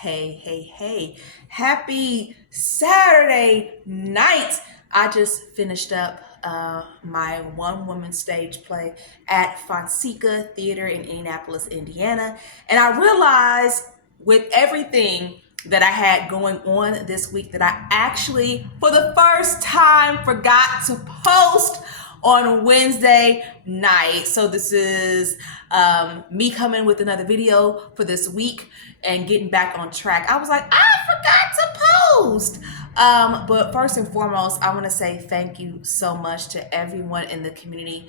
Hey. Happy Saturday night. I just finished up my one-woman stage play at Fonseca Theater in Indianapolis, Indiana. And I realized with everything that I had going on this week that I actually, for the first time, forgot to post on Wednesday night. So this is me coming with another video for this week and getting back on track. I was like, I forgot to post. But first and foremost, I want to say thank you so much to everyone in the community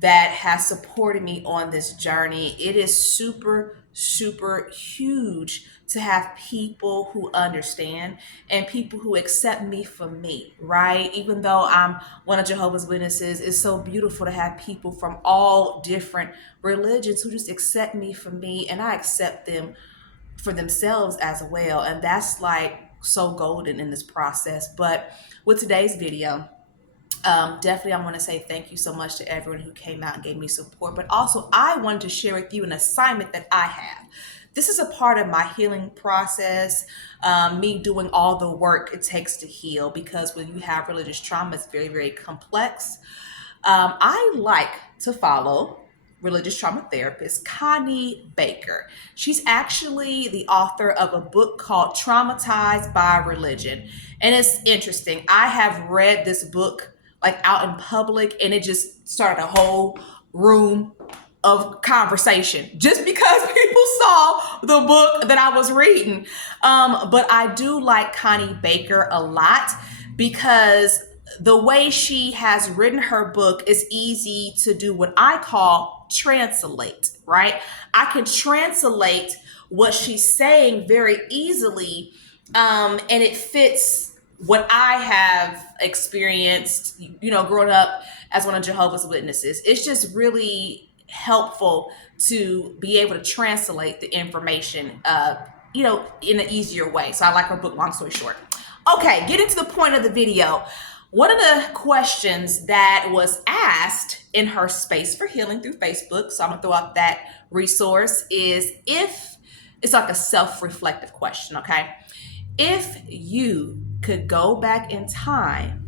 that has supported me on this journey. It is super huge to have people who understand and people who accept me for me, right? Even though I'm one of Jehovah's Witnesses, it's so beautiful to have people from all different religions who just accept me for me and I accept them for themselves as well. And that's like so golden in this process. But with today's video, definitely I want to say thank you so much to everyone who came out and gave me support, but also I wanted to share with you an assignment that I have. This is a part of my healing process, me doing all the work it takes to heal, because when you have religious trauma, it's very complex. I like to follow religious trauma therapist Connie Baker. She's actually the author of a book called Traumatized by Religion. And it's interesting. I have read this book like out in public and it just started a whole room of conversation just because people saw the book that I was reading. But I do like Connie Baker a lot because the way she has written her book is easy to do what I call translate, right? I can translate what she's saying very easily, and it fits what I have experienced, growing up as one of Jehovah's Witnesses. It's just really helpful to be able to translate the information, in an easier way. So I like her book, long story short. Okay, getting to the point of the video. One of the questions that was asked in her Space for Healing through Facebook, so I'm gonna throw out that resource, is if it's like a self-reflective question, okay? If you could go back in time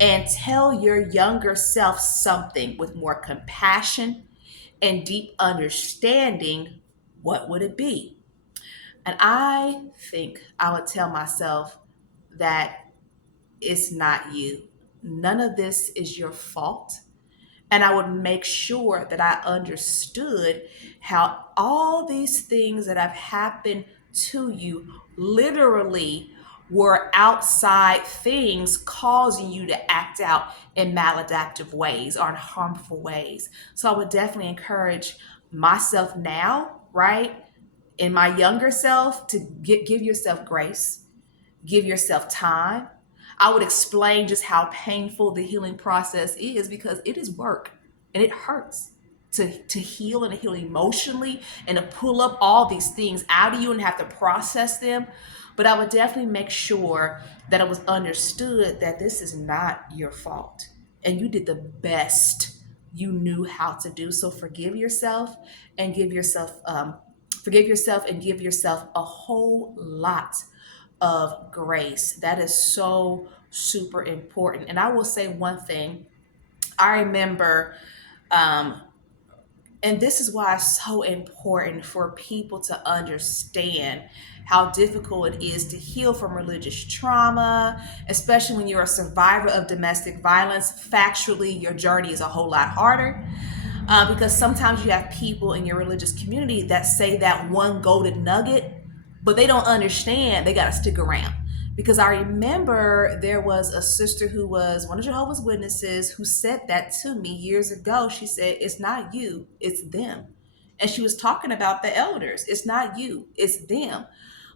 and tell your younger self something with more compassion and deep understanding, what would it be? And I think I would tell myself that it's not you. None of this is your fault. And I would make sure that I understood how all these things that have happened to you literally were outside things causing you to act out in maladaptive ways or in harmful ways. So I would definitely encourage myself now, right? And my younger self to give yourself grace, give yourself time. I would explain just how painful the healing process is because it is work and it hurts to heal and to heal emotionally and to pull up all these things out of you and have to process them. But I would definitely make sure that it was understood that this is not your fault and you did the best you knew how to do. So forgive yourself and give yourself a whole lot of grace. That is so super important. And I will say one thing. I remember, and this is why it's so important for people to understand how difficult it is to heal from religious trauma, especially when you're a survivor of domestic violence. Factually, your journey is a whole lot harder. Because sometimes you have people in your religious community that say that one golden nugget, but they don't understand they got to stick around. Because I remember there was a sister who was one of Jehovah's Witnesses who said that to me years ago. She said, it's not you, it's them. And she was talking about the elders. It's not you, it's them.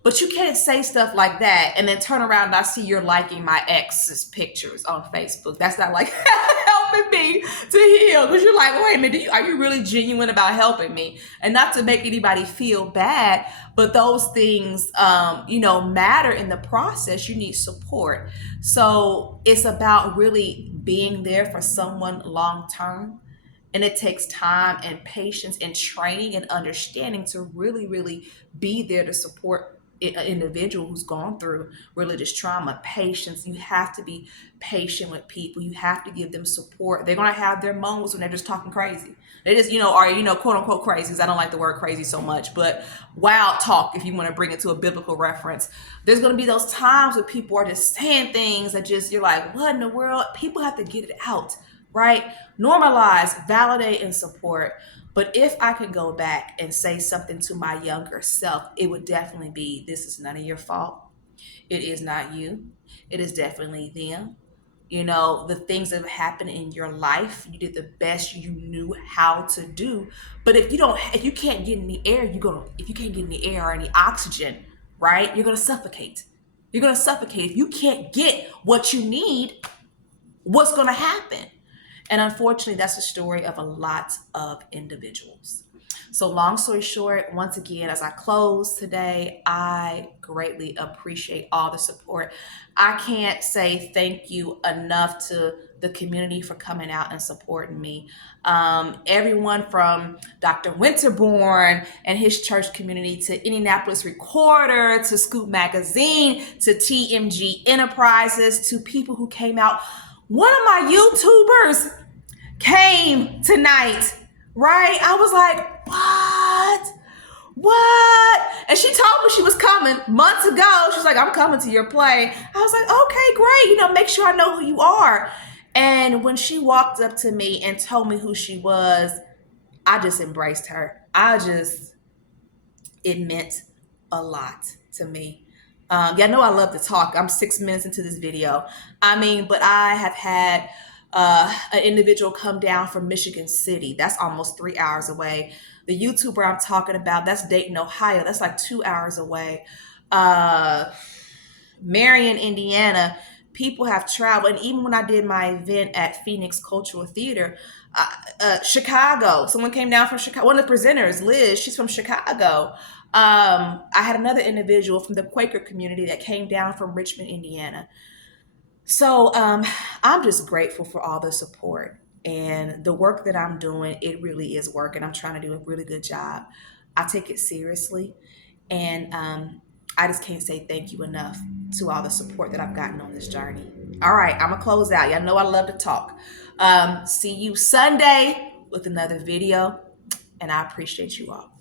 But you can't say stuff like that and then turn around and I see you're liking my ex's pictures on Facebook. That's not like helping me to heal. Because you're like, wait a minute, are you really genuine about helping me? And not to make anybody feel bad, but those things, matter in the process. You need support. So it's about really being there for someone long term. And it takes time and patience and training and understanding to really be there to support individual who's gone through religious trauma. Patience. You have to be patient with people. You have to give them support. They're gonna have their moments when they're just talking crazy. They just, are, quote unquote crazy, because I don't like the word crazy so much, but wild talk, if you want to bring it to a biblical reference. There's gonna be those times where people are just saying things that just, you're like, what in the world? People have to get it out, right? Normalize, validate, and support. But if I could go back and say something to my younger self, it would definitely be, this is none of your fault. It is not you. It is definitely them. The things that have happened in your life, you did the best you knew how to do. But if you can't get in the air, if you can't get in the air or any oxygen, right, you're gonna suffocate. You're gonna suffocate. If you can't get what you need, what's gonna happen? And unfortunately, that's the story of a lot of individuals. So, long story short, once again, as I close today, I greatly appreciate all the support. I can't say thank you enough to the community for coming out and supporting me. Everyone from Dr. Winterborn and his church community, to Indianapolis Recorder, to Scoop Magazine, to TMG Enterprises, to people who came out. One of my YouTubers came tonight, right? I was like, what? What? And she told me she was coming months ago. She's like, I'm coming to your play. I was like, okay, great. Make sure I know who you are. And when she walked up to me and told me who she was, I just embraced her. It meant a lot to me. Y'all know I love to talk. I'm 6 minutes into this video. But I have had an individual come down from Michigan City. That's almost 3 hours away. The YouTuber I'm talking about, that's Dayton, Ohio. That's like 2 hours away. Marion, Indiana. People have traveled. And even when I did my event at Phoenix Cultural Theater, Chicago, someone came down from Chicago. One of the presenters, Liz, she's from Chicago. I had another individual from the Quaker community that came down from Richmond, Indiana. So I'm just grateful for all the support and the work that I'm doing. It really is work, and I'm trying to do a really good job. I take it seriously, and I just can't say thank you enough to all the support that I've gotten on this journey. All right, I'm gonna close out. Y'all know I love to talk. See you Sunday with another video, and I appreciate you all.